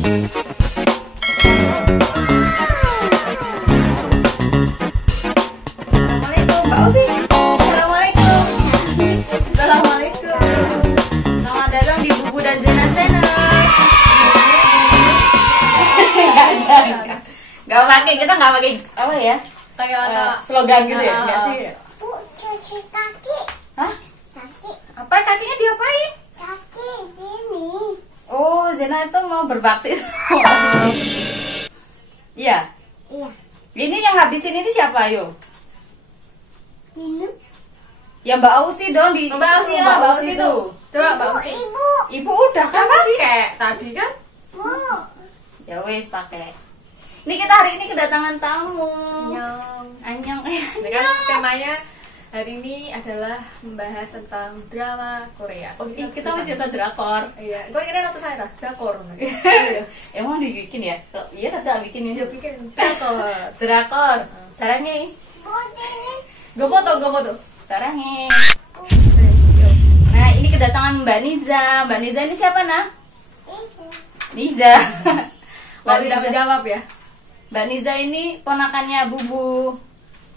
Gak pakai, kita nggak pakai apa ya? Slogan gitu ya? Nggak sih? Bu, cuci kaki. Hah? Kaki. Apa kakinya diapain? Kaki ini. Oh, Zena itu mau berbakti. Iya. Iya. Ini yang habisin ini siapa, ayo? Ini. Ya Mbak Ausi dong di. Mbak Ausi ya, Mbak Ausi tuh. Coba Mbak Ausi. Ibu. Ibu udah kan tadi? Tadi kan? Bu. Ya wes pakai. Ini kita hari ini kedatangan tamu. Anyong. Anyong. Ini kan temanya hari ini adalah membahas tentang drama Korea. Oh, Kita masih cerita drakor. Iya, gue kira waktu saya drakor. Emang dibikin ya? Loh, iya ada bikin Ya ini. bikin drakor. Drakor. Sarangnya. Bu, ini. Gue foto. Sarangnya. Nah, ini kedatangan Mbak Niza. Mbak Niza ini siapa, Nah? Itu. Niza. Mbak tidak menjawab ya. Mbak Niza ini ponakannya Bubu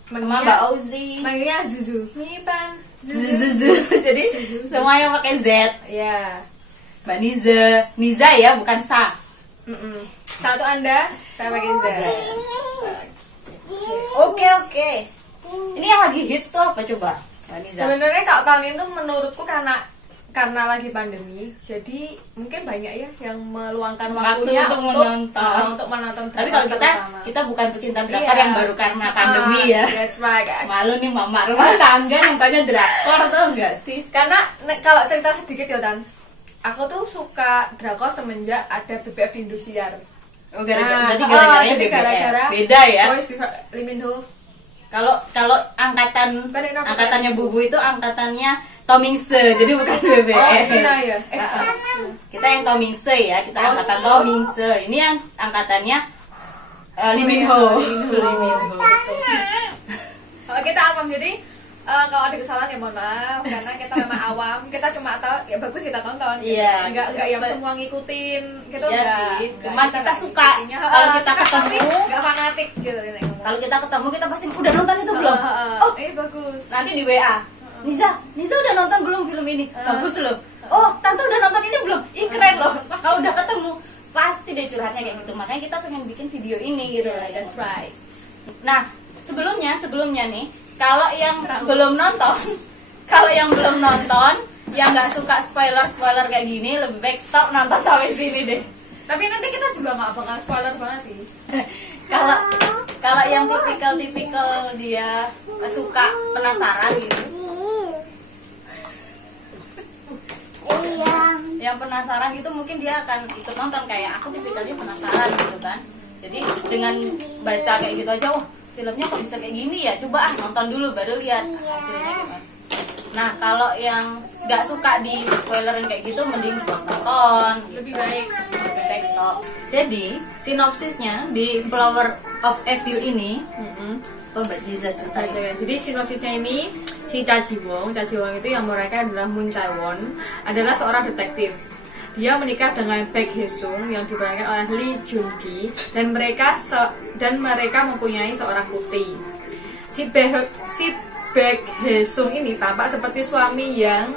sama Mbak Auzi. Manggilnya Zuzu. Mipan. Zuzu. Jadi semuanya pakai Z. Iya. Mbak Niza. Niza ya, bukan Sa. Satu Anda, saya pakai Z. Oke. Ini yang lagi hits tuh apa coba? Mbak Niza. Sebenarnya kalau tahun itu menurutku karena lagi pandemi, jadi mungkin banyak ya yang meluangkan waktunya untuk menonton. Untuk menonton. Tapi kalau kita bukan pecinta drakor yang baru karena pandemi ya. That's right. Malu nih mama rumah tangga yang tanya drakor tuh enggak sih? Karena kalau cerita sedikit ya Tan, aku tuh suka drakor semenjak ada BBF di Indosiar. Oh, gara-garanya gara-gara beda ya. Boys Before Lee Min Ho. Kalau angkatannya Bubu itu angkatannya Tomingse, jadi bukan BBF. Oh, Cina ya. Kita yang Tomingse ya, kita angkatan Tomingse. Ini yang angkatannya Lee Min Ho. Kalau kita awam, jadi kalau ada kesalahan ya mohon maaf, karena kita memang awam, kita cuma tahu ya bagus kita tonton. Iya. Enggak yang semua ngikutin, gitu Iya enggak. sih. Enggak, Cuman kita suka. Kalau kita ketemu, enggak fanatik gitu ini ngomong. kalau kita ketemu kita pasti udah nonton itu belum? Oh, bagus. Nanti di WA. Niza udah nonton belum film ini? Bagus loh. Oh, tante udah nonton ini belum? Ih keren loh. Kalau udah ketemu pasti deh curhatnya kayak gitu. Makanya kita pengen bikin video ini gitu lah. That's right. Nah, sebelumnya nih, kalau yang belum nonton, yang nggak suka spoiler kayak gini, lebih baik stop nonton sampai sini deh. Tapi nanti kita juga nggak bakal spoiler banget sih. Kalau yang tipikal dia suka penasaran gitu. Iya. Yang penasaran gitu mungkin dia akan ikut nonton, kayak aku tipikalnya penasaran gitu kan. Jadi dengan baca kayak gitu aja, oh filmnya kok bisa kayak gini ya, coba nonton dulu baru lihat hasilnya gimana. Nah kalau yang nggak suka di spoilerin kayak gitu mending stop nonton, lebih baik stop. Jadi sinopsisnya di Flower of Evil ini, Mbak Liza ceritain. Jadi sinopsisnya ini si Cha Ji-won itu yang mereka adalah Moon Chae-won, adalah seorang detektif. Dia menikah dengan Baek Hae-sung yang diperankan oleh Lee Joon-gi dan mereka mempunyai seorang putri. Si Baek Hae-sung ini tampak seperti suami yang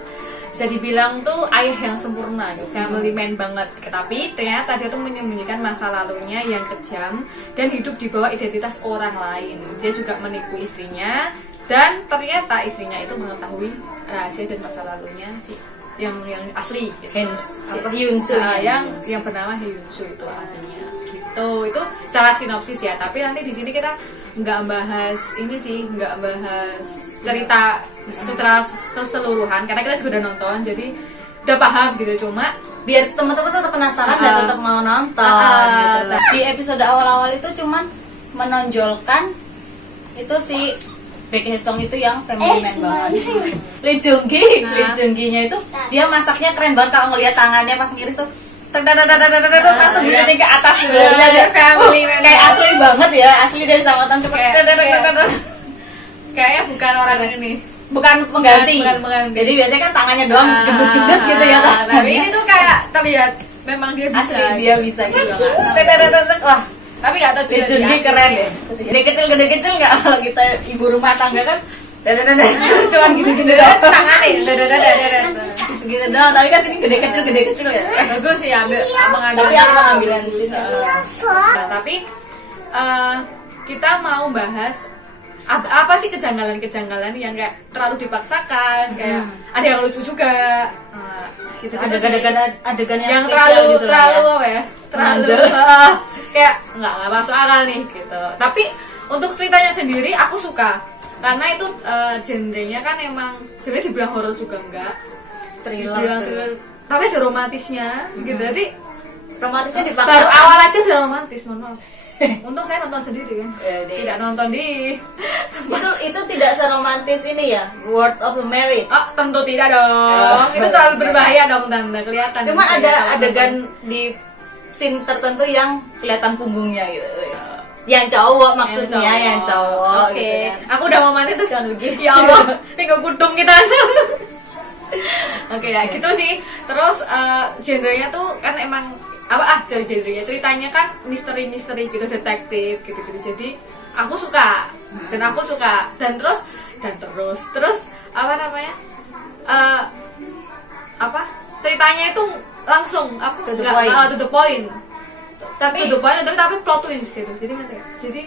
bisa dibilang tuh ayah yang sempurna, family man banget. Tapi ternyata dia tuh menyembunyikan masa lalunya yang kejam dan hidup di bawah identitas orang lain. Dia juga menipu istrinya dan ternyata istrinya itu mengetahui rahasia dan masa lalunya yang asli gitu. Hyun-soo yang bernama Hyun-soo itu aslinya gitu. Itu salah sinopsis ya, tapi nanti di sini kita nggak bahas ini sih, nggak bahas cerita secara keseluruhan karena kita juga udah nonton, jadi udah paham gitu. Cuma biar teman-teman tetap penasaran dan tetap mau nonton gitu. Di episode awal-awal itu cuman menonjolkan itu si Baek Hae-sung itu yang family man banget. Lee Joon-gi-nya itu dia masaknya keren banget. Kalau ngelihat tangannya pas ngiris tuh langsung disetting ke atas dulu. Ada family man kayak asli banget ya, asli dari samatan cepet. Kayaknya bukan orang ini, bukan pengganti. Bukan pengganti. Jadi biasanya kan tangannya doang gendut-gendut gitu ya. Tapi ini tuh kayak terlihat memang dia bisa. Asli dia bisa gitu. Wah, Tapi nggak tahu juga Lee Joon-gi keren ya. Gede kecil nggak kalau kita ibu rumah tangga kan. Cuman gini-gini doang. Tangannya. Segitu doang. Tapi kan sini gede kecil ya. Bagus sih ambil Tapi aku pengambilan di sini. Nah, tapi kita mau bahas apa sih kejanggalan-kejanggalan yang kayak terlalu dipaksakan, kayak ada yang lucu juga, gitu. Adegan Yang spesial gitu lah ya. terlalu apa ya? Terlalu kayak nggak masuk akal nih gitu. Tapi untuk ceritanya sendiri aku suka karena itu genrenya kan emang sebenarnya dibilang horor juga enggak, Thriller. tapi ada romantisnya gitu. Jadi Romantisnya dipaksa. baru awal aja udah romantis, mohon maaf. Untung saya nonton sendiri kan, tidak nonton di itu tidak seromantis ini ya, World of the Married. Oh, tentu tidak dong. Itu terlalu berbahaya dong, tanda kelihatan. Cuma ada adegan di scene tertentu yang kelihatan punggungnya gitu. Yang cowok maksudnya, yang cowok. Oke, gitu kan. aku udah mau mati tuh Kan begitu. ya Allah, tinggal kudung kita. Oke ya, gitu sih. Terus genrenya tuh kan emang genrenya ceritanya kan misteri gitu, detektif gitu. Jadi aku suka dan terus apa namanya? Ceritanya itu langsung To the point. to the point. Tapi Tapi plot twist gitu. Jadi ngerti ya? Jadi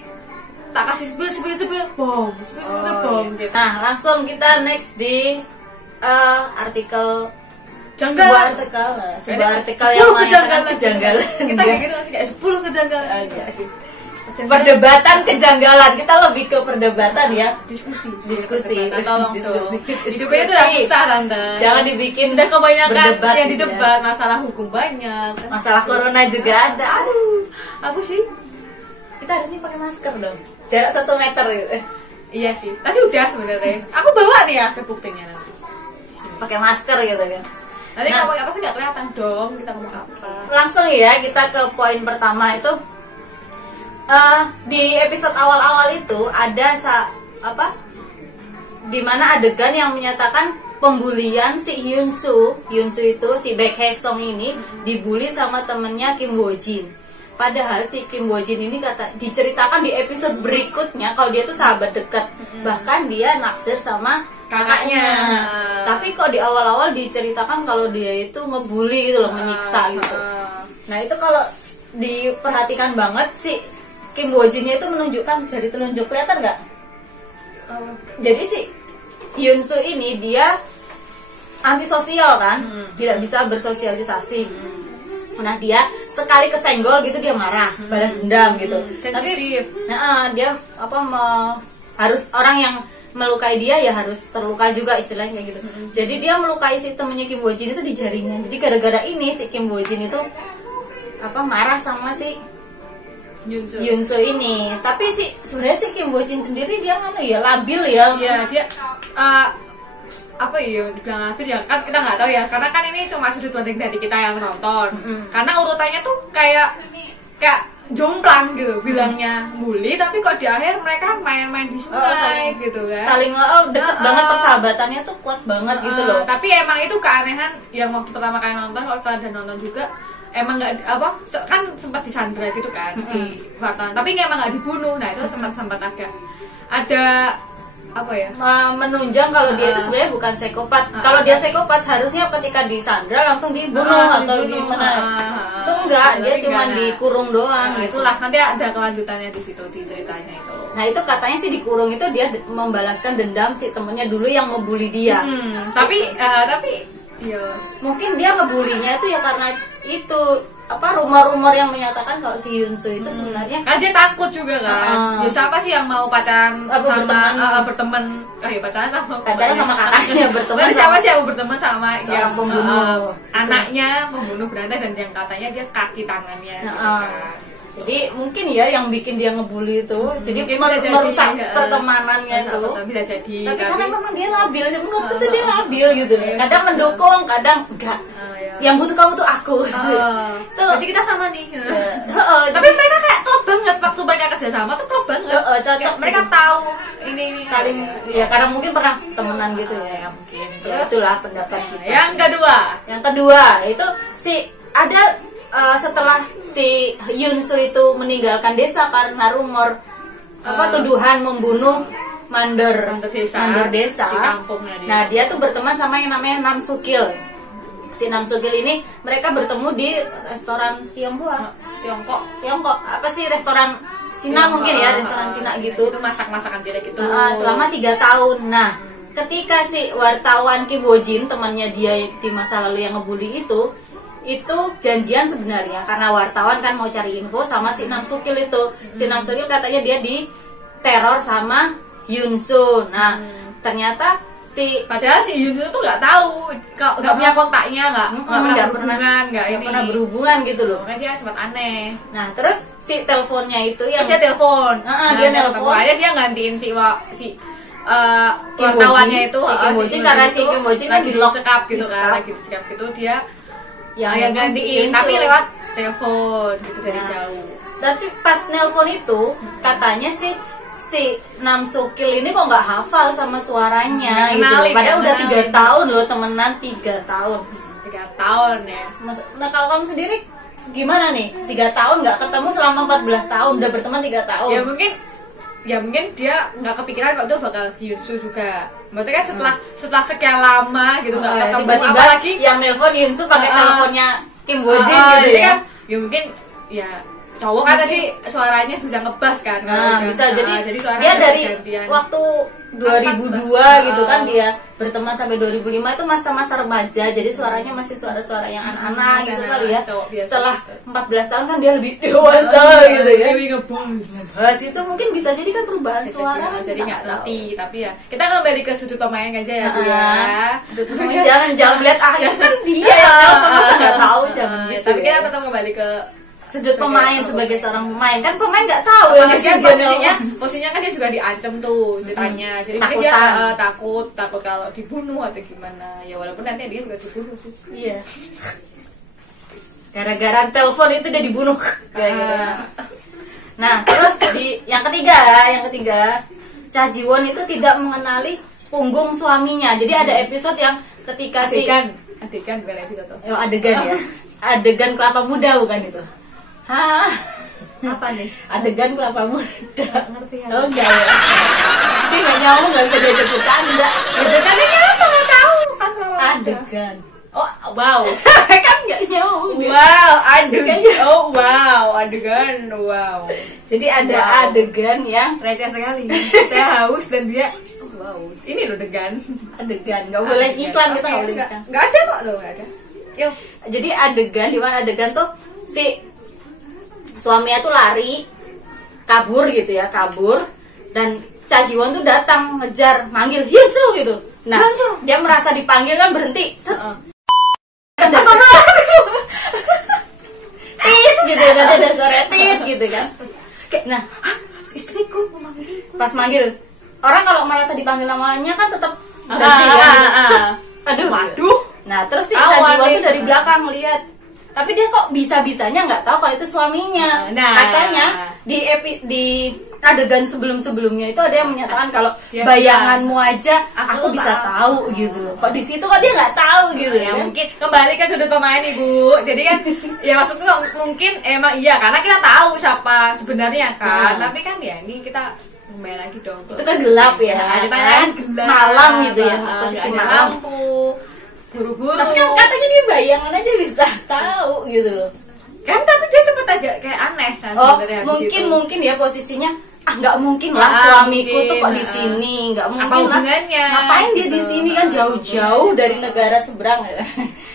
tak kasih spill bom gitu. Nah, langsung kita next di artikel Janggal. sebuah artikel yang menyatakan kejanggalan. Kita kayak gitu kayak 10 kejanggalan. Enggak sih. Perdebatan kejanggalan, kita lebih ke perdebatan ya. Diskusi. Diskusi. Tolong Diskusi. hidupnya itu udah susah tante. Jangan dibikin Sudah kebanyakan berdebat yang gitu ya. didebat, masalah hukum banyak. Masalah corona juga ada. Aduh. Apa sih? Kita harusnya pakai masker dong. Jarak 1 meter gitu. Iya sih. Tadi udah sebenarnya. Aku bawa nih ya ke buktinya nanti. Pakai masker gitu kan. Nanti Nah. ngomong apa sih nggak kelihatan dong kita ngomong apa. Langsung ya kita ke poin pertama itu. Di episode awal-awal itu ada di mana adegan yang menyatakan pembulian si Hyunsu itu si Baek Hae-sung ini dibully sama temennya Kim Bo Jin. Padahal si Kim Bo Jin ini diceritakan di episode berikutnya kalau dia tuh sahabat dekat, bahkan dia naksir sama kakaknya. Tapi kok di awal-awal diceritakan kalau dia itu ngebully gitu loh, menyiksa gitu. Nah itu kalau diperhatikan banget sih Kim Bo Jin itu menunjukkan jari telunjuk, kelihatan nggak? Jadi si Hyunsu ini dia antisosial kan, tidak bisa bersosialisasi. Nah dia sekali kesenggol gitu dia marah, balas dendam gitu. Tapi dia harus orang yang melukai dia ya harus terluka juga istilahnya kayak gitu. Jadi dia melukai si temennya Kim Bo Jin itu di jarinya. Jadi gara-gara ini si Kim Bo Jin itu marah sama si Hyunsu ini. Tapi sebenarnya si Kim Bo Jin sendiri dia labil ya. Iya dia dibilang labil ya kan kita nggak tahu ya, karena kan ini cuma sudut pandang dari kita yang nonton. Karena urutannya tuh kayak jomplang gitu, bilangnya bully tapi kok di akhir mereka main-main di sungai gitu kan. Saling deket banget, persahabatannya tuh kuat banget gitu loh. Tapi emang itu keanehan yang waktu pertama kali nonton, kalau kalian nonton juga emang nggak kan sempat disandra gitu kan si wartawan, tapi emang nggak dibunuh. Nah itu sempat agak ada menunjang kalau dia itu sebenarnya bukan psikopat. Kalau dia psikopat harusnya ketika disandra langsung dibunuh atau gimana. Itu enggak, dia cuma dikurung doang. Itulah nanti ada kelanjutannya di situ di ceritanya itu. Nah itu katanya sih dikurung itu dia membalaskan dendam si temennya dulu yang ngebully dia. Tapi ya mungkin dia ngebulinya itu ya karena itu rumor-rumor yang menyatakan kalau si Hyunsu itu sebenarnya kan dia takut juga kan. Ya siapa sih yang mau pacaran sama berteman pacaran sama kakaknya berteman. Siapa sih yang mau berteman sama yang pembunuh anaknya pembunuh berantai dan yang katanya dia kaki tangannya gitu kan. Jadi mungkin ya yang bikin dia ngebully itu jadi merusak pertemanannya itu. Bisa jadi. Tapi karena memang dia labil, menurutku tuh dia labil gitu loh. Kadang mendukung, kadang enggak. Yang butuh kamu tuh aku. Tuh. Jadi kita sama nih. Tapi mereka kayak klop banget waktu mereka kerja sama tuh klop banget. Cocok. Mereka tahu ini saling ya karena mungkin pernah temenan gitu ya mungkin. Ya itulah pendapat kita. Yang kedua itu ada setelah si Yunsu itu meninggalkan desa karena rumor tuduhan membunuh mandor desa di kampungnya dia. Nah dia tuh berteman sama yang namanya Nam Sukil. Si Nam Sukil ini mereka bertemu di restoran Tiongkok apa sih, restoran Cina mungkin ya, restoran Cina gitu. Itu masakan tidak gitu. Selama 3 tahun. Nah ketika si wartawan Kim Bo Jin, temannya dia di masa lalu yang ngebully itu janjian sebenarnya karena wartawan kan mau cari info sama si Nam Sukil itu. Si Nam Sukil katanya dia diteror sama Yunsu. Nah ternyata padahal si Yunsu tuh nggak tahu, nggak punya kontaknya, nggak pernah berhubungan gitu loh. Makanya dia sempat aneh. Nah terus si teleponnya itu yang dia telepon, dia nelpon. Akhirnya dia gantiin si wartawannya itu, Kim Bo Jin, karena si Kim Bo Jin kan di lock sekap gitu kan, lagi di sekap gitu dia yang gantiin, tapi lewat telepon gitu dari jauh. Berarti pas nelpon itu katanya si Nam Sukil ini kok nggak hafal sama suaranya gitu. Padahal udah 3 tahun loh temenan, 3 tahun. 3 tahun ya. Nah kalau kamu sendiri gimana nih? 3 tahun nggak ketemu selama 14 tahun, udah berteman 3 tahun. Ya mungkin dia nggak kepikiran kalau itu bakal Yunsu juga. Maksudnya kan setelah sekian lama gitu nggak ketemu, tiba-tiba apalagi yang nelpon Yunsu pakai teleponnya Kim Bo Jin gitu ya. Kan, ya mungkin ya cowok kan tadi suaranya bisa ngebas kan. Bisa jadi suaranya dia dari gantian. Waktu 2002 gitu kan dia berteman sampai 2005 itu masa-masa remaja, jadi suaranya masih suara-suara yang anak-anak gitu kali ya. Setelah 14 tahun kan dia lebih dewasa gitu ya. Lebih ngebas. Itu mungkin bisa jadi kan perubahan suara kan, jadi nggak ngerti. Tapi ya kita kembali ke sudut pemain aja ya Bu ya. Jangan lihat itu kan dia yang nelfon, masa nggak tahu, jangan gitu. Tapi kita tetap kembali ke sudut pemain sebagai seorang pemain, kan pemain nggak tahu ya posisinya kan dia juga diancam tuh ceritanya, jadi mungkin dia takut kalau dibunuh atau gimana ya, walaupun nanti dia juga dibunuh sih. Iya, gara-gara telepon itu dia dibunuh kayak gitu. Nah terus yang ketiga Cha Ji Won itu tidak mengenali punggung suaminya. Jadi ada episode yang ketika adegan bukan episode tuh. Adegan ya, adegan kelapa muda bukan itu. Apa nih? Adegan kelapa muda. Ngerti ya? Oh enggak ya. Tapi nggak nyambung, nggak bisa diajak bercanda. Adegannya apa nggak tahu kan? Adegan. Oh wow. Kan nggak nyambung. Wow, adegan. Oh wow, adegan. Wow. Jadi ada adegan yang receh sekali. Saya haus dan dia wow. Ini loh adegan. Nggak boleh iklan, kita nggak boleh iklan. Nggak ada kok loh, nggak ada. Yuk. Jadi adegan, di mana adegan tuh si suaminya tuh lari kabur dan Cha Ji Won tuh datang ngejar manggil Yunsu gitu. Nah dia merasa dipanggil kan berhenti tit gitu, ada suara tit gitu kan. Nah istriku pas manggil orang, kalau merasa dipanggil namanya kan tetap berhenti kan. Waduh. Nah terus si Cha Ji Won tuh dari belakang melihat, tapi dia kok bisa-bisanya nggak tahu kalau itu suaminya. Katanya di adegan sebelumnya itu ada yang menyatakan kalau bayanganmu aja aku bisa tahu gitu loh. Kok di situ kok dia nggak tahu gitu ya? Mungkin kembali ke sudut pemain Ibu. Jadi kan ya maksudku mungkin emang iya karena kita tahu siapa sebenarnya kan. Tapi kan ya ini kita kembali lagi dong. Itu kan gelap ya. Kan gelap. Malam gitu ya. Posisi malam. Lampu. Buru-buru. Tapi kan katanya dia bayangan aja bisa tahu gitu loh. Kan tapi dia sempat agak kayak aneh kan sebenarnya. Mungkin ya posisinya nggak mungkin lah suamiku tuh kok di sini, nggak mungkin lah. Ngapain dia di sini kan jauh-jauh dari negara seberang ya.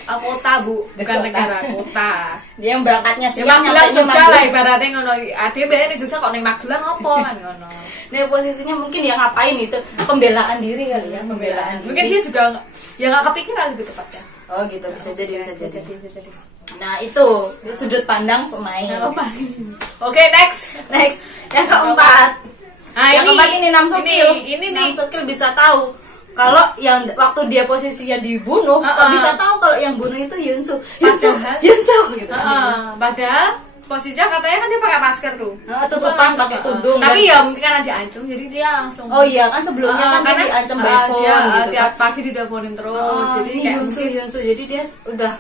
Kota Bu, bukan negara, kota. Dia yang berangkatnya sih. Magelang Jogja lah ibaratnya ngono. Ade bae ning Jogja kok ning Magelang opo kan ngono. Nah posisinya mungkin yang ngapain itu pembelaan diri kali ya, pembelaan. Mungkin dia juga ya nggak kepikiran lebih tepatnya. Oh gitu, bisa jadi. Nah itu sudut pandang pemain. Oke, next. Yang keempat. Yang keempat ini Nam Sukil. Ini Nam Sukil bisa tahu kalau yang waktu dia posisinya dibunuh, kok bisa tahu kalau yang bunuh itu Yunsu gitu. Padahal posisinya katanya kan dia pakai masker tuh. Tutupan pakai tudung. Tapi ya mungkin karena diancam jadi dia langsung. Oh iya kan sebelumnya kan dia diancam by phone gitu. Tiap pagi diteleponin terus. Jadi kayak Yunsu. Jadi dia udah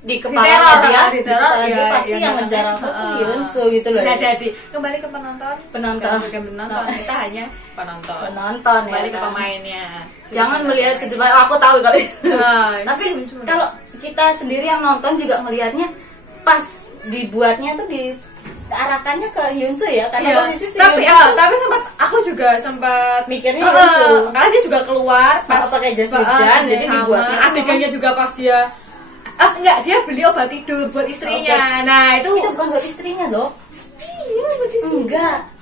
di kepala dia ya, pasti ya, yang ngejar aku tuh Hyunsu gitu loh. Nah, jadi kembali ke penonton Penonton. kita hanya penonton Kembali ke kan. pemainnya. Jangan melihat sudut pandang. Aku tahu kalau itu. Nah, Tapi kalau kita sendiri yang nonton juga melihatnya pas dibuatnya tuh diarahkannya ke Hyunsu ya, karena posisi si tapi Hyunsu tapi aku juga sempat mikirnya Hyunsu. karena dia juga keluar Pas pakai jas hujan, jadi dibuatnya adegannya juga pas dia enggak, dia beli obat tidur buat istrinya. Nah, itu bukan buat istrinya loh.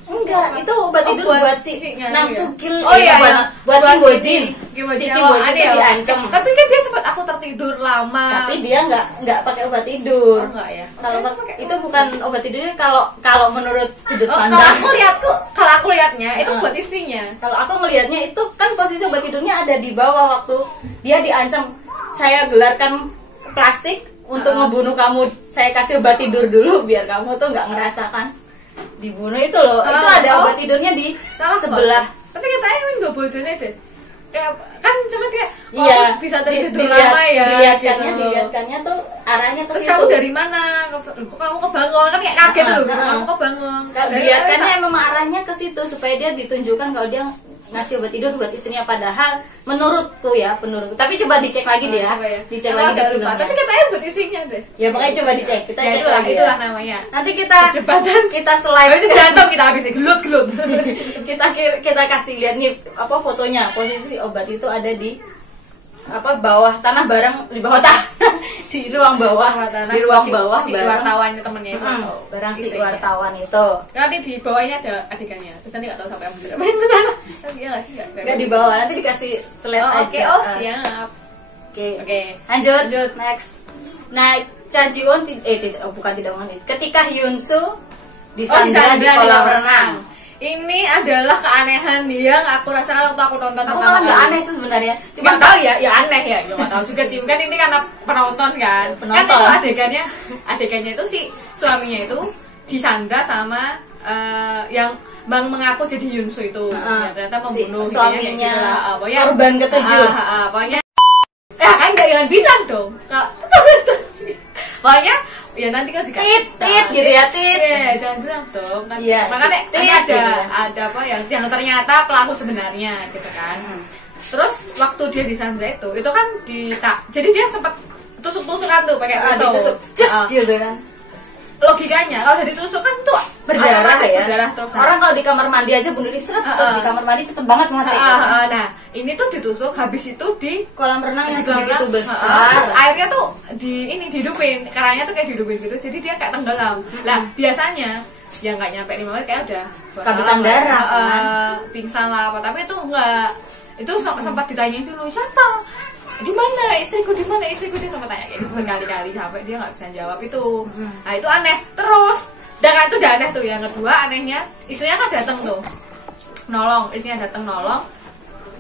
Enggak, itu obat tidur buat si Nam Sukil. Buat Kim Bojin. Si Kim Bojin itu diancam. Tapi kan dia sempat aku tertidur lama. Tapi dia enggak pakai obat tidur. Enggak ya. Kalau itu bukan obat tidurnya, kalau menurut sudut pandang. Kalau aku lihatnya itu buat istrinya. Kalau aku melihatnya itu kan posisi obat tidurnya ada di bawah waktu dia diancam. Saya gelarkan plastik untuk ngebunuh kamu. Saya kasih obat tidur dulu biar kamu tuh nggak ngerasakan dibunuh itu loh. Itu ada obat tidurnya di sebelah. Tapi katanya kan nggak bojone deh. Kayak kan cuma kayak bisa tertidur dilihat, lama ya. Dilihatkannya tuh arahnya ke terus situ. kamu dari mana? Kok kamu kebangun? Kan kayak kaget loh. Kamu kebangun. Dilihatkannya memang arahnya ke situ supaya dia ditunjukkan kalau dia ngasih obat tidur buat istrinya, padahal menurutku. Tapi coba dicek lagi deh ya. Dicek lagi di filmnya. Tapi katanya buat istrinya deh. Ya makanya coba dicek. Kita cek lagi. Itulah namanya. Nanti kita slide. Itu berantem kita habis gelut. kita kasih lihat nih apa fotonya. Posisi obat itu ada di bawah tanah, barang di bawah tanah. Di ruang bawah, di ruang bawah si wartawan temennya itu. Barang si wartawan itu. Nanti di bawahnya ada adegannya. Terus nanti nggak tahu siapa yang main ke sana. Tapi ya nggak sih nggak di bawah, nanti dikasih slide aja. Siap. Oke. Lanjut. Next. Nah, Cha Ji-won bukan tidak mengenai. Ketika Hyunsu disandra di kolam renang. Ini adalah keanehan yang aku rasakan waktu aku nonton pertama kali. Nggak aneh sih sebenarnya. Cuma tahu ya aneh ya. Nggak tahu juga sih. Mungkin ini karena penonton kan. Kan itu adegannya itu si suaminya itu disandra sama yang mengaku jadi Hyunsu itu. Ternyata membunuh suaminya. Korban ketujuh. Pokoknya kan jangan bilang dong. Pokoknya ya nanti kan tit gitu ya, tit. Iya, jangan bilang dong. Iya. Makanya ada apa yang ternyata pelaku sebenarnya gitu kan. Terus waktu dia disandra itu kan jadi dia sempat tusuk-tusukan tuh pakai pisau. Gitu kan. Logikanya kalau dari tusuk kan tuh berdarah ya. Berdarah terus. Orang kalau di kamar mandi aja bunuh diri seret, terus di kamar mandi cepet banget mati. Nah, ini tuh ditusuk, habis itu di kolam renang yang segitu besar. Terus airnya tuh dihidupin, keranya tuh kayak dihidupin gitu. Jadi dia kayak tenggelam. Lah, biasanya ya nggak nyampe 5 menit kayak udah kehabisan darah, pingsan lah apa. Tapi itu enggak. Itu sempat ditanyain dulu, siapa? Di mana istriku dia sempat tanya kayak berkali-kali sampai dia nggak bisa jawab itu. Nah itu aneh terus. Dan kan itu udah aneh tuh. Yang kedua anehnya istrinya kan datang tuh istrinya datang nolong,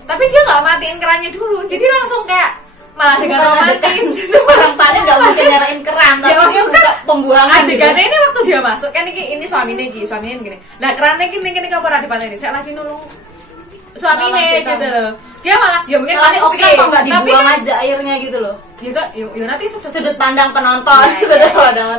tapi dia nggak matiin kerannya dulu, jadi langsung kayak malah dengan romantis. Orang paling nggak mungkin nyalain keran, tapi dia buka pembuangan. Adegannya ini waktu dia masuk kan ini suaminya gini. Nah kerannya gini nggak pernah dipatiin. Saya lagi nolong suaminya gitu loh. Dia malah ya mungkin paling oke nggak dibuang aja airnya gitu loh. Ya nanti sudut pandang penonton.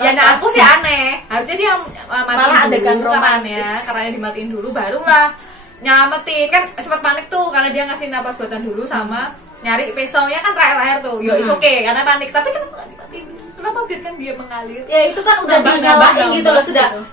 Ya nah aku sih aneh. Harusnya dia malah adegan romantis karena dimatiin dulu barulah nyelamatin. Kan sempat panik tuh karena dia ngasih napas buatan dulu sama nyari pisaunya kan terakhir tuh. Yo is oke karena panik, tapi kenapa nggak dimatiin? Kenapa biarkan dia mengalir? Ya itu kan udah dinyalain gitu loh,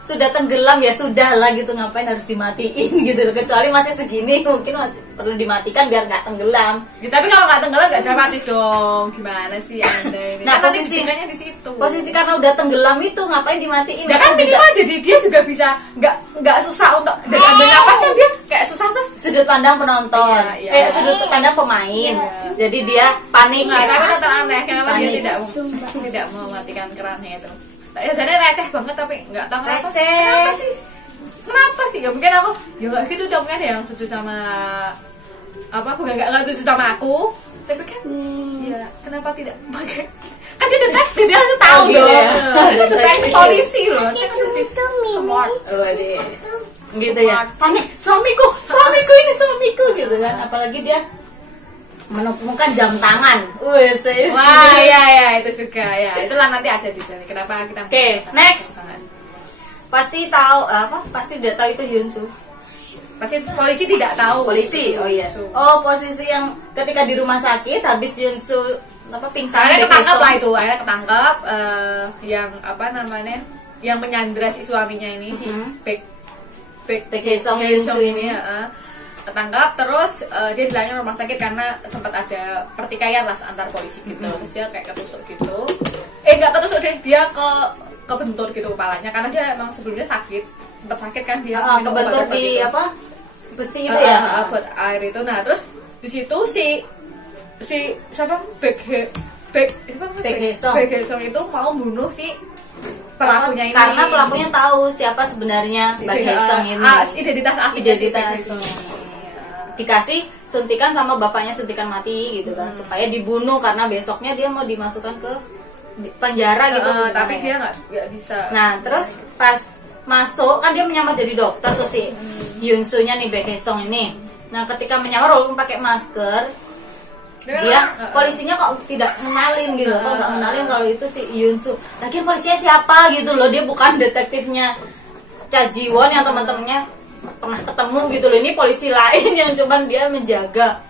sudah tenggelam ya sudah lah gitu, ngapain harus dimatiin gitu loh. Kecuali masih segini mungkin masih perlu dimatikan biar nggak tenggelam. Ya, tapi kalau nggak tenggelam nggak dramatis dong. Gimana sih Anda ini? Nah kan posisinya di situ. Posisi karena udah tenggelam itu ngapain dimatiin? Ya kan minimal jadi dia juga bisa nggak susah untuk ambil napas kan, dia kayak susah terus sudut pandang penonton. Sudut pandang pemain. Jadi dia panik. Nah, tapi tetap aneh kenapa dia tidak mematikan kerannya itu. Ya sebenarnya receh banget tapi nggak tahu kenapa sih ya mungkin aku ya nggak gitu dong, mungkin ada yang setuju sama bukan nggak setuju sama aku, tapi kan ya kenapa tidak pakai, kan dia detektif, dia harus tahu dong, dia detektif polisi loh, dia kan lebih smart gitu ya. Tanya suamiku gitu kan, apalagi dia menemukan jam tangan. Wih, Wah, ya itu juga ya. Itulah nanti ada di sini. Kenapa kita Oke, next. Pasti tahu apa? Pasti udah tahu itu Hyunsu. Pasti polisi tidak tahu. Polisi, oh iya. Oh, posisi yang ketika di rumah sakit habis Hyunsu apa pingsan. Akhirnya ketangkap lah itu. Akhirnya ketangkap yang apa namanya? Yang menyandra si suaminya ini si Baek Haesung ini ketangkap terus dia dilarikan rumah sakit karena sempat ada pertikaian lah antar polisi gitu. Terus dia kayak ketusuk gitu. Enggak ketusuk deh, dia kebentur gitu kepalanya karena dia emang sebelumnya sempat sakit kan dia kebentur di gitu. apa besi itu ya buat air itu. Nah terus di situ si siapa Baek Haesung itu mau bunuh si pelakunya ini karena pelakunya tahu siapa sebenarnya Baek Haesung ini, identitas asli dikasih suntikan sama bapaknya, suntikan mati gitu kan supaya dibunuh karena besoknya dia mau dimasukkan ke penjara gitu tapi dia nggak bisa. Nah terus pas masuk kan dia menyamar jadi dokter tuh si Hyunsu-nya nih Baek Haesung ini. Nah ketika menyamar walaupun pakai masker dia polisinya kok tidak kenalin gitu, kok nggak kenalin kalau itu si Hyunsu. Lagian polisinya siapa gitu loh, dia bukan detektifnya Cha Ji-won yang teman-temannya pernah ketemu gitu loh. Ini polisi lain yang cuman dia menjaga.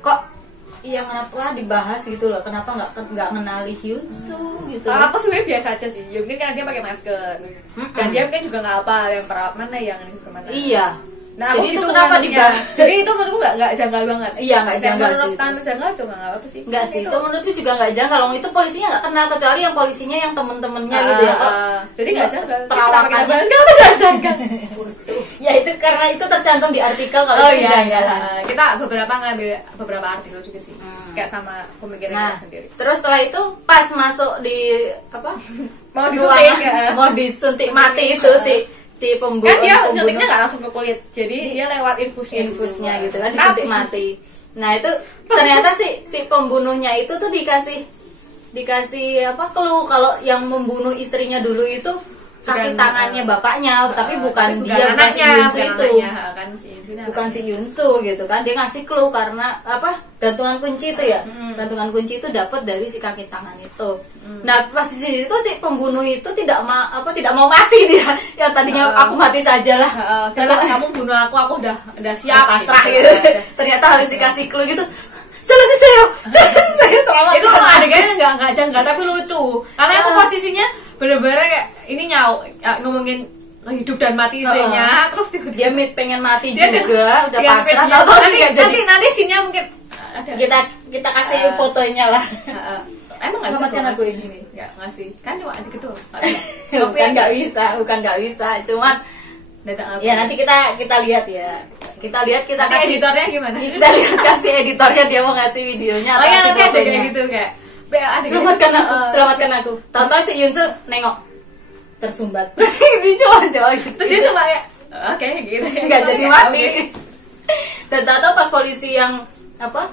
Kok iya kenapa dibahas gitu loh, kenapa nggak kenali Hyunsu gitu. Aku sebenarnya biasa aja sih, ya mungkin karena dia pakai masker dan dia mungkin juga nggak apa yang perawat mana yang kemana. Iya. Nah, jadi itu kenapa dibahas? Jadi itu menurutku nggak janggal banget. Iya nggak janggal sih. Menurut tante janggal cuma nggak apa sih. Nggak sih, itu menurutku juga nggak janggal. Kalau itu polisinya nggak kenal kecuali yang polisinya yang temen-temennya gitu ya kok. Jadi nggak janggal. Perawakannya nggak janggal. Ya itu karena itu tercantum di artikel kalau itu janggal. Kita ngambil beberapa artikel juga sih. Kayak sama pemikiran kita sendiri. Terus setelah itu pas masuk di apa? mau disuntik mati itu si pembunuh. Kan dia nyuntiknya nggak langsung ke kulit, jadi dia lewat infusnya gitu kan disuntik mati. Nah itu ternyata si pembunuhnya itu tuh dikasih apa clue kalau yang membunuh istrinya dulu itu kaki tangannya bapaknya, tapi bukan dia, bukan si Hyunsu itu, bukan si Hyunsu gitu kan. Dia ngasih clue karena apa? Gantungan kunci itu ya, gantungan kunci itu dapat dari si kaki tangan itu. Nah pas di situ si pembunuh itu tidak mau mati dia. Ya tadinya aku mati sajalah. Kalau kamu bunuh aku udah siap pasrah gitu. Ternyata harus dikasih clue gitu. Selesai saya selamat. Itu sama adegannya nggak janggal tapi lucu. Karena aku posisinya bener-bener kayak ini ngomongin hidup dan mati istrinya, terus dia pengen mati juga, udah pasrah. Nanti scene-nya mungkin ada. Kita kasih fotonya lah. Emang selamatkan aku ini ngasih kan cuma adik kedua. Bukan nggak bisa, cuman ya nanti kita lihat ya. Kita kasih editornya gimana? Kita lihat kasih editornya dia mau ngasih videonya. Oh ya nanti ada kayak gitu kayak selamatkan aku. Tahu-tahu si Hyunsu nengok tersumbat. Ini cowok gitu. Terus dia cuma kayak oke gitu. Nggak jadi mati. Dan tahu-tahu pas polisi yang apa?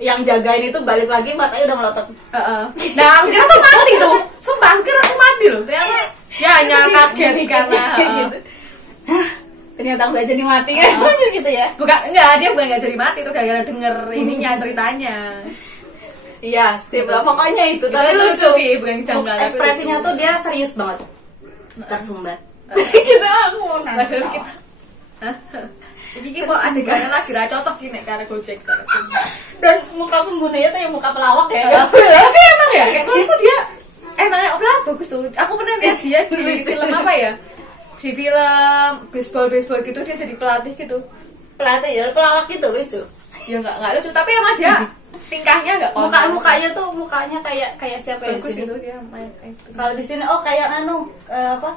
Yang jagain itu balik lagi matanya udah melotot. Nah, aku kira tuh mati tuh. Sumpah, aku kira aku mati loh. Ternyata ya hanya kaget karena gitu. Ternyata nggak jadi mati kan gitu ya. Dia bukan nggak jadi mati tuh gara-gara denger ininya ceritanya. Iya, Steve lah pokoknya itu. Tapi lucu sih, bukan janggal. Ekspresinya tuh dia serius banget. Tersumbat. Kita mau nonton kita. Iki kok adegannya lagi ra cocok ki nek karo Gojek. Dan muka pembunuhnya tuh yang muka pelawak ya. Tapi emang ya, kayak menurutku dia emangnya pelawak bagus tuh. Aku pernah lihat dia di film apa ya? Di film baseball gitu dia jadi pelatih gitu. Pelatih ya, pelawak gitu lucu. Ya enggak lucu, tapi emang dia tingkahnya enggak mukanya kayak siapa ya bagus di sini? Gitu dia main itu. Kalau di sini kayak apa?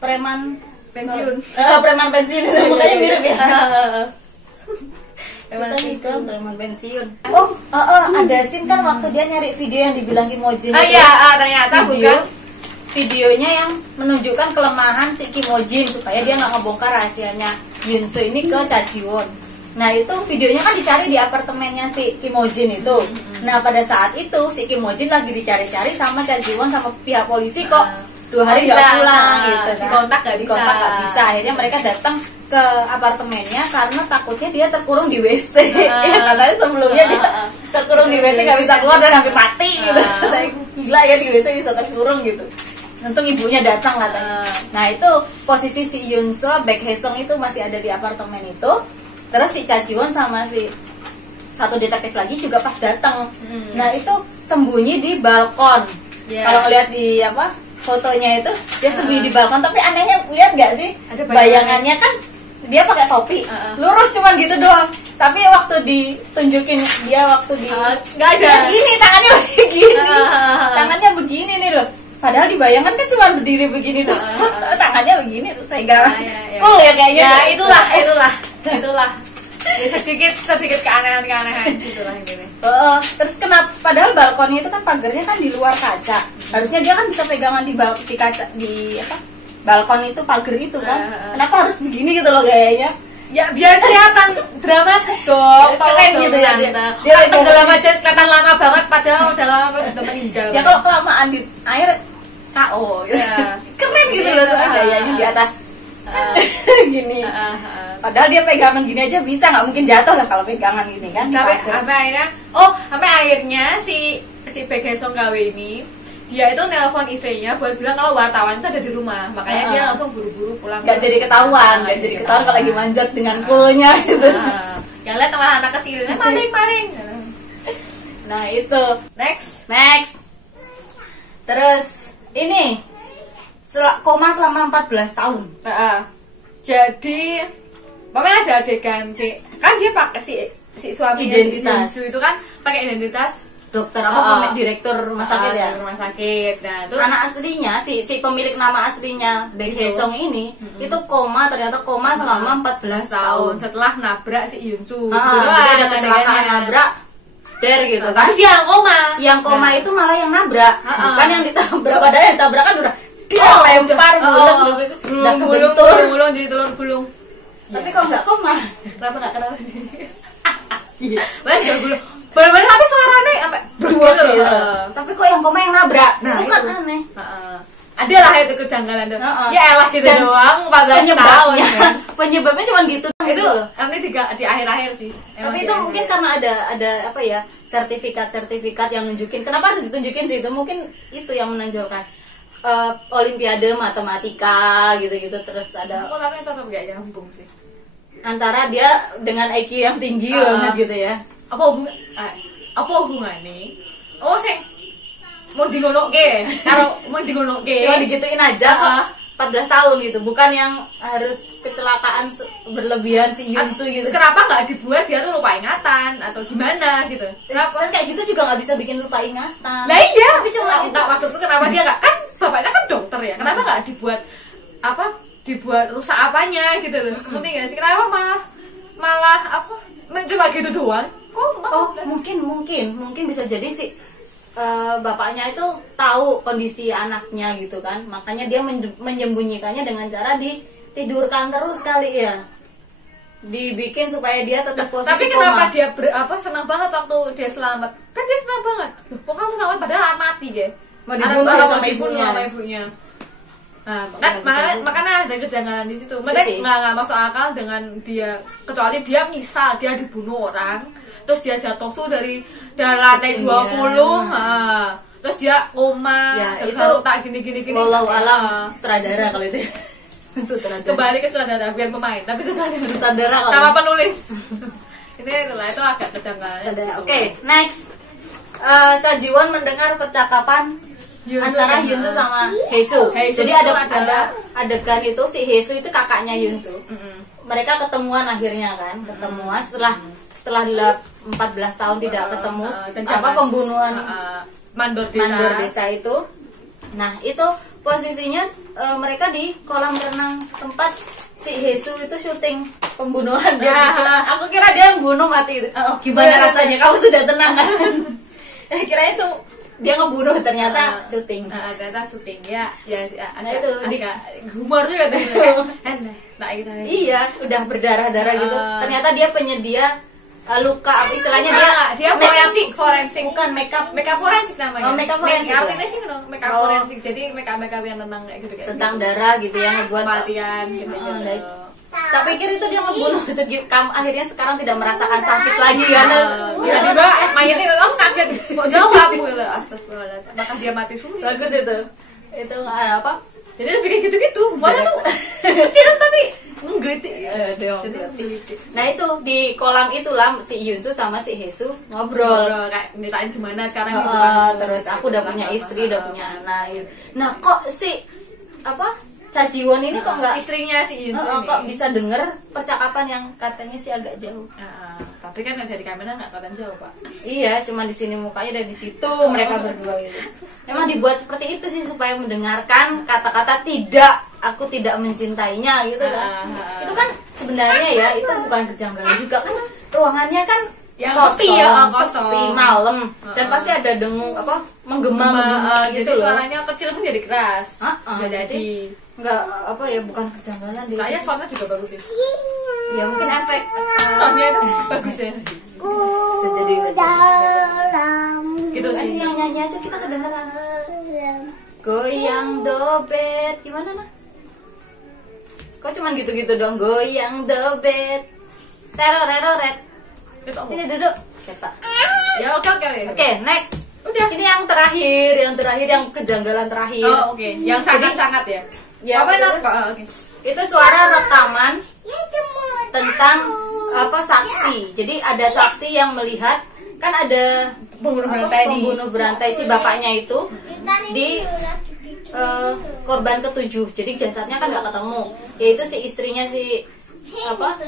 Preman pensiun. Preman pensiun itu mukanya mirip ya. Preman pensiun. Ada scene kan waktu dia nyari video yang dibilang Kimojin. Ternyata bukan videonya yang menunjukkan kelemahan si Kimojin supaya dia nggak ngebongkar rahasianya Hyunsu ini ke Cha Ji-won. Nah itu videonya kan dicari di apartemennya si Kimojin itu. Nah pada saat itu si Kimojin lagi dicari-cari sama Cha Ji-won sama pihak polisi kok 2 hari nggak pulang gitu kan. Dikontak nggak bisa. Akhirnya mereka datang ke apartemennya karena takutnya dia terkurung di WC. Ya, katanya sebelumnya dia terkurung di WC nggak bisa keluar dan hampir mati gitu. Gila ya, di WC bisa terkurung gitu. Untung ibunya datang katanya. Nah itu posisi si Yunso, Baek Hae-sung itu masih ada di apartemen itu. Terus si Cha Ji-won sama si satu detektif lagi juga pas datang. Nah itu sembunyi di balkon. Kalau lihat di apa fotonya itu dia sembunyi di balkon. Tapi anehnya lihat nggak sih bayangannya kan dia pakai topi, lurus cuman gitu doang. Tapi waktu ditunjukin dia waktu di nggak ada gini tangannya begini, tangannya begini nih loh. Padahal di bayangan kan cuma berdiri begini doang, tangannya begini terus pegang. Cool ya kayaknya. Ya itulah. Ya, sedikit keanehan gitulah gini. Terus kenapa? Padahal balkonnya itu kan pagarnya kan di luar kaca. Harusnya dia kan bisa pegangan di kaca di apa? Balkon itu pagar itu kan. Kenapa harus begini gitu loh kayaknya? Ya biar kelihatan dramatis dong. Keren gitu ya. Dia tenggelam aja kelihatan lama banget padahal udah lama udah meninggal. Ya kalau kelamaan di air KO gitu. Keren gitu loh gayanya di atas. Gini. Padahal dia pegangan gini aja bisa, nggak mungkin jatuh lah kalau pegangan gini kan. Sampai akhirnya si Baek Hae-sung gawe ini dia itu nelpon istrinya buat bilang kalau wartawan itu ada di rumah, makanya dia langsung buru-buru pulang. Nggak jadi ketahuan kalau lagi manjat dengan coolnya gitu. Yang lihat anak kecilnya maling. Nah itu next. Terus ini koma selama 14 tahun. Jadi pokoknya ada adegan sih, kan dia pakai si suaminya identitas itu kan pakai identitas dokter apa direktur rumah sakit ya, rumah sakit. Nah itu anak aslinya si pemilik nama aslinya Baek Hae-sung ini itu ternyata koma selama 14 tahun setelah nabrak si Yunsu. Jadi ada kecelakaan nabrak gitu kan. Dia yang koma itu malah yang nabrak, bukan yang ditabrak. Padahal yang tabrak kan udah dia lempar bulung jadi telur gulung. Tapi kok nggak koma? Kenapa sih? Banyak gulung. Bener-bener tapi suaranya apa? Tapi kok yang koma yang nabrak? Nah, itu kan aneh. Ada lah itu kejanggalan tuh. Ya elah gitu doang 14 tahun kan. Penyebabnya cuma gitu. Itu nanti di akhir-akhir sih. Tapi itu mungkin karena ada apa ya? Sertifikat yang nunjukin. Kenapa harus ditunjukin sih itu? Mungkin itu yang menonjolkan. Olimpiade matematika gitu-gitu terus ada. Aku tapi tetap gak nyambung sih. Antara dia dengan IQ yang tinggi banget gitu ya. Apa hubungannya? Oh sih mau digonoke, cuma digituin aja. 14 tahun gitu, bukan yang harus kecelakaan berlebihan si Yunsu gitu. Kenapa nggak dibuat dia tuh lupa ingatan atau gimana gitu? Kenapa? Kan kayak gitu juga nggak bisa bikin lupa ingatan. Lah iya. Tapi cuma nggak maksudku kenapa dia nggak, kan bapaknya kan dokter ya, kenapa nggak dibuat rusak apanya gitu loh? Ngerti nggak sih? Kenapa malah cuma gitu doang? Mungkin bisa jadi sih bapaknya itu tahu kondisi anaknya gitu kan, makanya dia menyembunyikannya dengan cara ditidurkan terus kali ya, dibikin supaya dia tetap posisi tapi kenapa dia senang banget waktu dia selamat? Kan dia senang banget, kok kamu selamat padahal mati ya, mau dibunuh sama ibunya. Nah, makanya ada kejanggalan di situ. Mereka nggak masuk akal dengan dia, kecuali dia misal dia dibunuh orang, terus dia jatuh tuh dari lantai 20, terus dia koma, itu tak gini. Walau alam sutradara kalau itu. Kembali ke sutradara biar pemain, tapi sutradara sama penulis. itu agak kejanggalan. Oke, next. Cha Ji-won mendengar percakapan antara Yunsu sama Hae-soo. Jadi ada adegan itu si Hae-soo itu kakaknya Yunsu. Mereka ketemuan akhirnya kan, setelah 14 tahun tidak ketemu pembunuhan mandor desa itu. Nah, itu posisinya mereka di kolam renang tempat si Hae-soo itu syuting pembunuhan dia. Aku kira dia yang bunuh mati. Gimana rasanya? Kamu sudah tenang kan? Kira itu dia ngebunuh, ternyata syuting. Ternyata syuting ya nah itu humor juga tuh. Iya, udah berdarah-darah gitu. Ternyata dia penyedia luka, istilahnya dia forensik. Bukan makeup forensik namanya. Makeup forensik. Artinya sih makeup forensik. Jadi makeup yang tentang kayak gitu tentang darah gitu yang ngebuat kematian gitu. tak pikir itu dia ngebunuh itu kamu akhirnya sekarang tidak merasakan sakit lagi kan? Tiba-tiba mayatnya langsung kaget. Kok jawab gitu. Astagfirullahaladzim. Maka dia mati suri. Bagus itu apa? Jadi lebih kayak gitu-gitu. Mana tuh kecil tapi menggelitik. Nah itu di kolam itulah si Yunsu sama si Hesu ngobrol kayak mintain gimana sekarang gitu terus aku udah punya istri, udah punya anak gitu. Nah kok si apa Cha Ji-won ini kok nggak istrinya si Yunsu ini kok bisa denger percakapan yang katanya sih agak jauh. Tapi kan dari kamera nggak kelihatan jauh pak. Iya, cuma di sini mukanya dan di situ mereka berdua gitu. Memang dibuat seperti itu sih supaya mendengarkan kata-kata tidak, aku tidak mencintainya gitu kan. Itu kan sebenarnya ya itu bukan kejanggalan juga kan, ruangannya kan yang kosong, sepi malam dan pasti ada dengung apa menggema gitu jadi loh. suaranya kecil pun jadi keras. Jadi nggak apa ya bukan kejanggalan. Soalnya soundnya juga bagus sih. Ya mungkin efek soundnya itu bagus ya. Jadi dalam Gitu sih. yang nyanyi aja kita kedengeran. Goyang dobet gimana nah? Kok cuman gitu-gitu dong, goyang dobet tereret. Sini duduk. Kata. Ya oke. Oke, next. Udah. Ini yang terakhir yang kejanggalan terakhir. Oh oke. Yang sangat-sangat ya. Ya, apa betul. Oke. Itu suara rekaman tentang apa saksi. Jadi ada saksi yang melihat kan ada pembunuh berantai si bapaknya itu di korban ketujuh. Jadi jasadnya kan nggak ketemu. Yaitu si istrinya si apa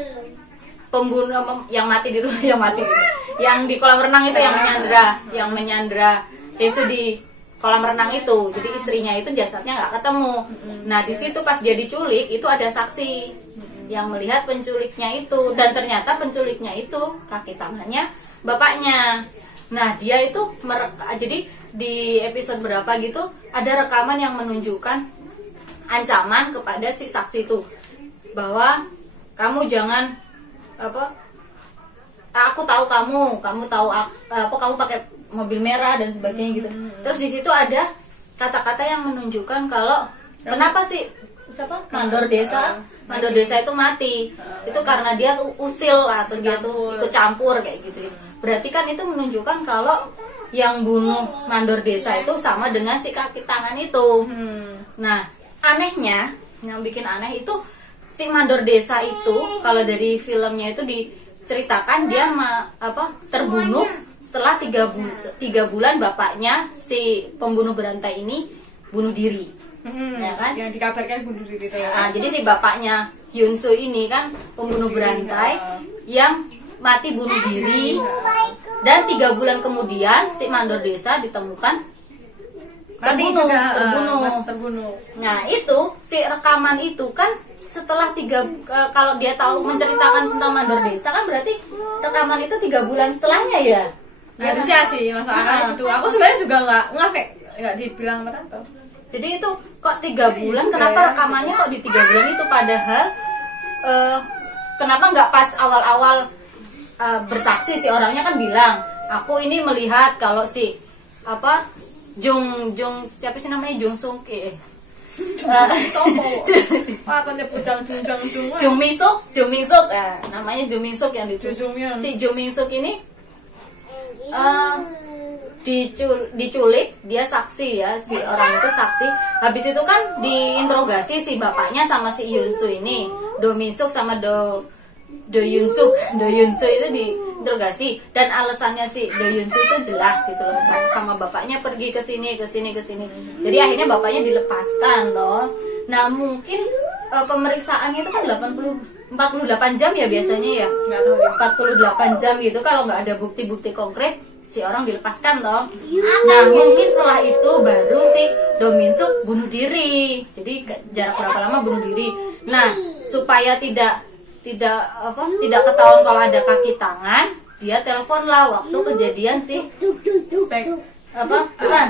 pembunuh yang mati di rumah yang di kolam renang itu yang menyandra Hesu di kolam renang itu. Jadi istrinya itu jasadnya nggak ketemu. Nah di situ pas dia diculik itu ada saksi yang melihat penculiknya itu dan ternyata penculiknya itu kaki tangannya bapaknya. Nah dia itu jadi di episode berapa gitu ada rekaman yang menunjukkan ancaman kepada si saksi itu bahwa kamu jangan apa aku tahu kamu tahu apa kamu pakai mobil merah dan sebagainya gitu. Terus di situ ada kata-kata yang menunjukkan kalau kenapa sih siapa mandor desa itu mati itu karena dia tuh usil atau dia tuh ikut campur kayak gitu. Berarti kan itu menunjukkan kalau yang bunuh mandor desa itu sama dengan si kaki tangan itu. Nah anehnya yang bikin aneh itu si mandor desa itu kalau dari filmnya itu diceritakan dia terbunuh setelah 3 bulan bapaknya si pembunuh berantai ini bunuh diri. Ya kan? Yang dikabarkan bunuh diri itu. Nah, jadi si bapaknya Yunsu ini kan pembunuh berantai yang mati bunuh diri dan 3 bulan kemudian si mandor desa ditemukan terbunuh. Nah itu si rekaman itu kan setelah kalau dia tahu menceritakan tentang mandor desa kan berarti rekaman itu 3 bulan setelahnya ya. Harusnya sih masalah itu. Aku sebenarnya juga nggak dibilang sama tante. Jadi itu kok 3 bulan kenapa rekamannya kok di 3 bulan itu padahal kenapa nggak pas awal-awal bersaksi si orangnya kan bilang aku ini melihat kalau si apa Jung siapa sih namanya Jung Sung Jung Minsuk namanya Jung Minsuk yang diculik. Si Jung Minsuk ini diculik, dia saksi ya, si orang itu saksi. Habis itu kan diinterogasi si bapaknya sama si Yunsu ini, Do Minsuk sama Do Yunsu itu diinterogasi dan alasannya si Do Yunsu itu jelas gitu loh, sama bapaknya pergi ke sini. Jadi akhirnya bapaknya dilepaskan loh. Nah mungkin pemeriksaannya itu kan 48 jam ya biasanya ya, 48 jam gitu kalau nggak ada bukti-bukti konkret si orang dilepaskan toh. Nah mungkin setelah itu baru si Do Minsuk bunuh diri. Jadi jarak berapa lama bunuh diri. Nah supaya tidak ketahuan kalau ada kaki tangan, dia telepon lah waktu kejadian si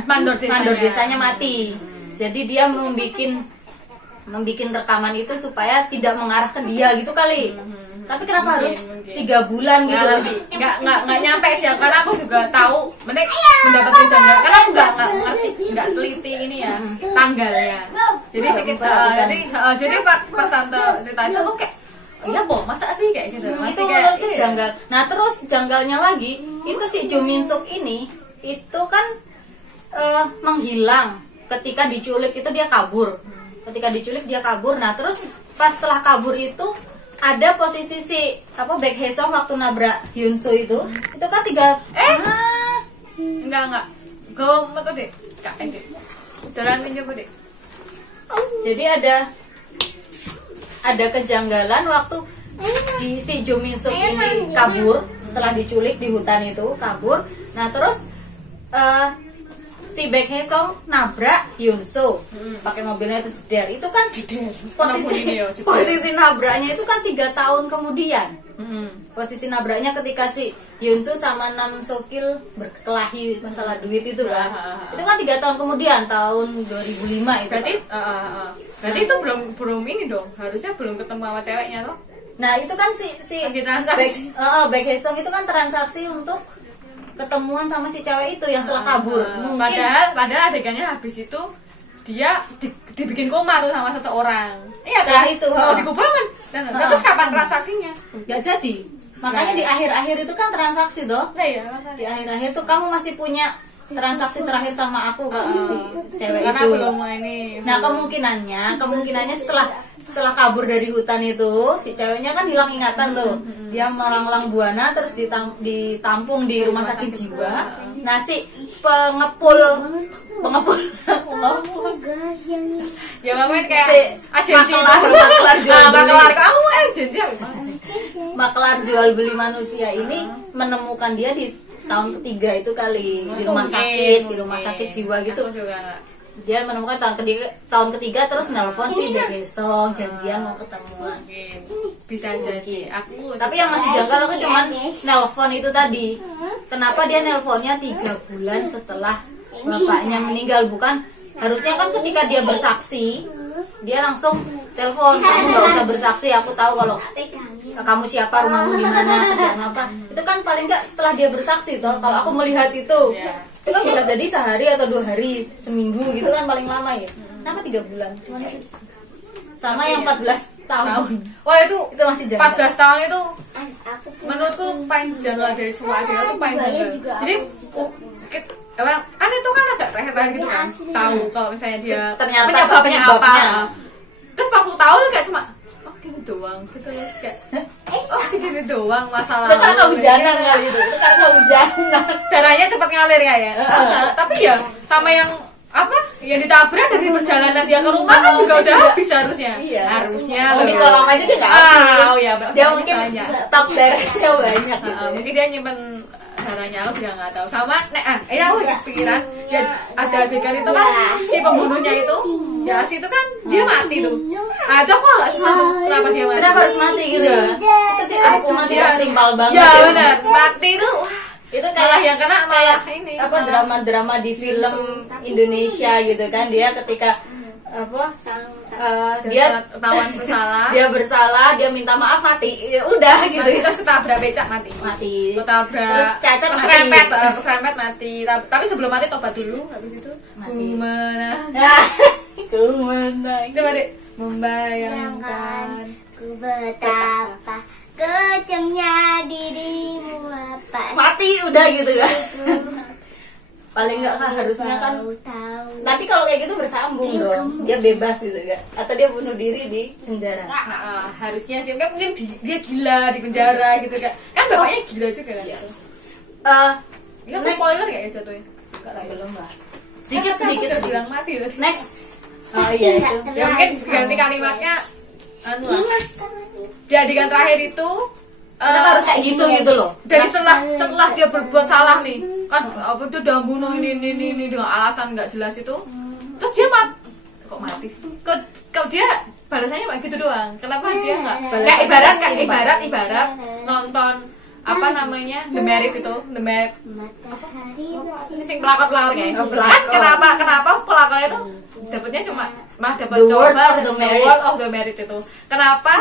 mandor desanya mati. Jadi dia membikin rekaman itu supaya tidak mengarah ke dia gitu kali. Tapi kenapa harus 3 bulan gitu? Nggak nyampe sih, karena aku juga tahu mereka mendapatkan janggal, karena aku nggak teliti ini ya tanggalnya. Jadi jadi pas tante cerita itu aku kayak iya po masa sih kayak gitu Itu masih kayak menurutku janggal. Nah terus janggalnya lagi itu si Jo Min Suk ini itu kan menghilang ketika diculik, itu dia kabur. Ketika diculik dia kabur. Nah terus pas setelah kabur itu ada posisi si Baek Hae Sung waktu nabrak Hyun Soo itu kan enggak kau mau deh kak deh jalan aja deh. Jadi ada kejanggalan waktu si Jo Min Suk ini kabur setelah diculik di hutan itu kabur. Nah terus si Baek Hae Sung nabrak Hyun Soo pakai mobilnya itu jeder. Itu kan posisi nabraknya itu kan 3 tahun kemudian. Posisi nabraknya ketika si Hyun Soo sama Nam So Kil berkelahi masalah duit itu kan. Itu kan 3 tahun kemudian, tahun 2005 itu. Berarti itu belum ini dong. Harusnya belum ketemu sama ceweknya loh. Nah, itu kan si lagi transaksi. Baek Hae Sung itu kan transaksi untuk ketemuan sama si cewek itu yang setelah kabur. Mungkin Padahal adegannya habis itu dia dibikin koma tuh sama seseorang. Iya nah, kan? itu dikubur kan? Terus kapan transaksinya? Gak jadi. Makanya di akhir-akhir itu kan transaksi toh. Nah, iya, Di akhir-akhir tuh kamu masih punya transaksi terakhir sama aku kalau si cewek karena itu. belum ini. Nah, kemungkinannya setelah kabur dari hutan itu, si ceweknya kan hilang ingatan tuh. Dia melang-lang buana terus ditampung di rumah sakit jiwa. Nah, si pengepul Ya namanya kayak si agensi maklar jual beli. kamu agensi apa? Maklar jual beli manusia ini menemukan dia di tahun ketiga itu kali di rumah sakit jiwa gitu. Aku juga Dia menemukan tahun ketiga terus nelpon si Baek Hae Sung janjian mau ketemuan. mungkin bisa jadi aku. Tapi yang masih janggal aku cuman nelpon itu tadi. Kenapa dia nelponnya 3 bulan setelah bapaknya meninggal? Bukan harusnya kan ketika dia bersaksi dia langsung telepon, kamu nggak usah bersaksi, aku tahu kalau kamu siapa, rumahmu di mana, kerjaan apa. Itu kan paling nggak setelah dia bersaksi toh. Kalau aku melihat itu kan bisa jadi sehari atau 2 hari, seminggu gitu kan paling lama ya. Kenapa 3 bulan? Cuman itu. Sama yang 14 tahun. Wah itu masih janggal. 14 tahun itu menurutku paling janggal dari semua adegan itu paling janggal. Jadi kan itu kan agak terakhir gitu kan, tahu kalau misalnya dia ternyata penyebabnya apa. penyebabnya. Terus 40 tahun kayak cuma gini doang gitu loh, kayak segini doang masalah. Itu karena hujanan kali itu karena hujanan. Darahnya cepat ngalir ya. Tapi ya sama yang yang ditabrak dari perjalanan dia ke rumah kan juga udah habis harusnya. Iya. Harusnya. Di kolam aja dia nggak habis. Ya, dia mungkin stok darahnya banyak. Mungkin dia nyimpen darahnya, aku juga nggak tahu. Sama ini aku kepikiran ada adegan itu kan si pembunuhnya itu ya si itu kan dia mati tuh. Itu aku nggak suka tuh kenapa dia mati. Kenapa harus mati gitu ya? Itu hukuman dia setimpal banget. Ya benar, mati tuh. Itu kayak yang kena kayak ini drama-drama di film Indonesia gitu kan. Dia ketika dia ketahuan bersalah, dia minta maaf mati, ya udah gitu. Terus ketabrak becak mati, ketabrak keserempet mati. Tapi sebelum mati tobat dulu, habis itu ku menang. Coba deh membayangkan ku betapa kejamnya dirimu apa mati udah gitu kan. Paling nggak kan harusnya kan nanti kalau kayak gitu bersambung dong, dia bebas gitu kan, atau dia bunuh diri di penjara. Harusnya sih kan, mungkin dia gila di penjara gitu kan bapaknya gila juga kan. Ini spoiler gak ya jatuhnya? Belum lah, sedikit bilang mati tuh. Next iya itu ya mungkin ganti kalimatnya di adegan terakhir itu kenapa harus kayak gitu loh. Dari setelah dia berbuat salah nih kan dia udah bunuh ini dengan alasan nggak jelas itu, terus dia mati sih kok dia balasannya kayak gitu doang. Kenapa dia nggak kayak ibarat nonton The Merit itu, The Merit ini sing pelakor kayak kan kenapa pelakornya itu dapetnya cuma malah dapat The World cowok of the Merit. World of the Merit itu. Kenapa?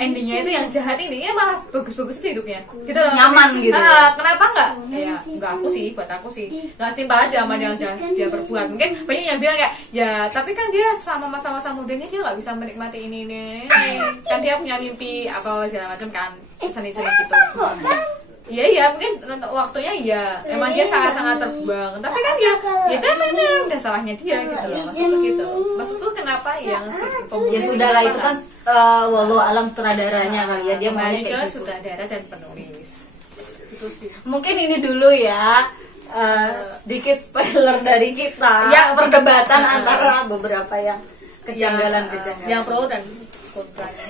Endingnya itu yang jahat ini ya malah bagus-bagus sih hidupnya. Gitu loh. Nyaman gitu. Kenapa enggak? Ya, enggak aku sih, buat aku sih. Enggak timpal aja sama yang dia perbuat. Mungkin banyak yang bilang kayak, ya tapi kan dia sama masa-masa mudanya dia nggak bisa menikmati ini. Kan dia punya mimpi apa segala macam kan, seni-seni gitu. Iya mungkin waktunya ya emang dia sangat-sangat terbuang, tapi kan ya itu emang udah salahnya dia gitu loh, maksud begitu. Maksudku kenapa yang si Ya sudahlah itu kan walau alam sutradaranya kali ya, dia maunya kembali ke kayak gitu. sutradara dan penulis. Itu sih. Mungkin ini dulu ya, sedikit spoiler dari kita. Ya, perdebatan antara beberapa yang kejanggalan-kejanggalan. Yang pro dan kontranya.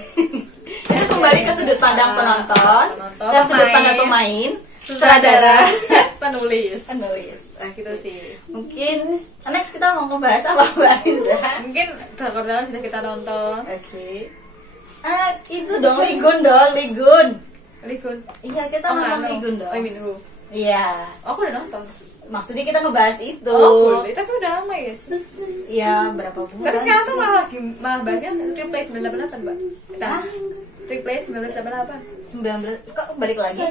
Itu kembali ke sudut pandang penonton dan sudut pemain, pandang pemain, sutradara, penulis. penulis. Nah gitu sih. Mungkin next kita mau ngebahas apa Mbak Riza? Mungkin drakor-drakor sudah kita nonton. Oke. Itu dong Ligun. Ligun. Iya kita nonton Ligun dong. Oh, Minhu. Iya. Oh, aku udah nonton. Maksudnya kita ngebahas itu. Oh, boleh. Tapi udah lama ya sih. Iya berapa bulan? Tapi sekarang tuh malah bahasnya Triple 988, Mbak. Nah, Triple 988. 19. Kok balik lagi?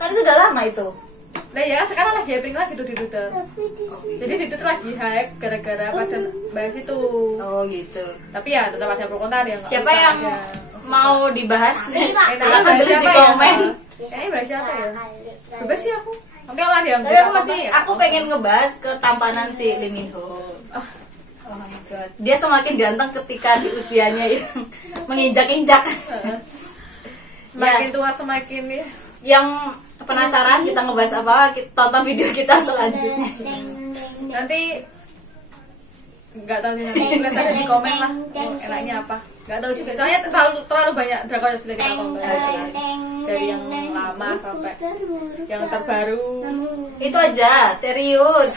Kan itu udah lama itu. Nah ya, sekarang lagi hyping lagi tuh di Twitter. Jadi di Twitter lagi hype gara-gara pada bahas itu. Oh gitu. Tapi ya tetap ada pro kontra yang nggak Siapa suka yang aja. mau dibahas? Silakan Silakan tulis tulis di di komen. Ini bahas siapa ya? Bebas sih aku. Nanti kalau ada yang Tapi aku masih, aku pengen ngebahas ketampanan si Lee Min Ho. Oh my god. Dia semakin ganteng ketika di usianya yang menginjak-injak. Semakin Ya. tua semakin ya. Yang penasaran kita ngebahas apa? Kita tonton video kita selanjutnya. Nanti nggak tahu sih, nanti tulis aja di komen lah mau enaknya apa. Nggak tahu juga. Soalnya terlalu banyak drakor yang sudah kita tonton dari yang lama sampai yang terbaru. Itu aja, serius.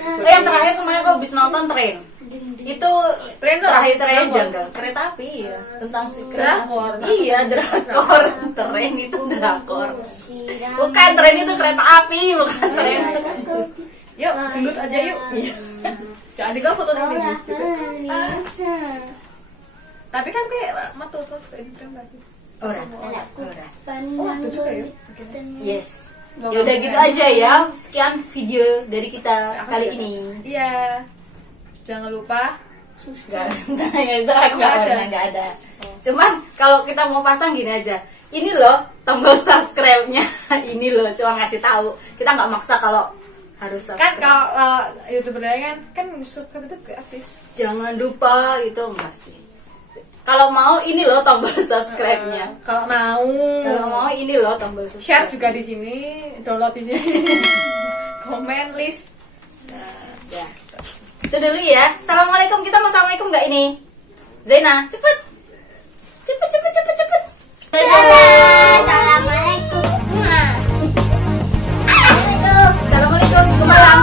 Oh yang terakhir kemarin aku habis nonton Train. Itu Train tuh terakhir drakor. janggal kereta api ya, tentang si kereta. Drakor. Iya drakor. Train itu drakor. Bukan Train itu kereta api, bukan Train. Yuk, gendut aja yuk. Jangan dikau foto ini juga. Tapi kan kayak matu terus ke Instagram lagi. Ora. Oh, itu juga ya. Yes. Ya udah gitu aja ya. Sekian video dari kita kali ini. Iya. Jangan lupa Enggak, itu aku nggak ada. Cuman kalau kita mau pasang gini aja. Ini loh tombol subscribe-nya. Ini loh cuma ngasih tahu. Kita nggak maksa kalau harus kan subscribe. kalau YouTuber lain kan subscribe itu gratis. Jangan lupa itu enggak sih. Kalau mau ini loh tombol subscribe-nya. Kalau mau Kalau mau ini loh tombol subscribe. share juga di sini, download di sini. Komen list. Ya. Itu dulu ya. Assalamualaikum. Kita mau assalamualaikum nggak ini? Zaina, cepet. Cepet. Assalamualaikum. Assalamualaikum. Assalamualaikum. Ke malam.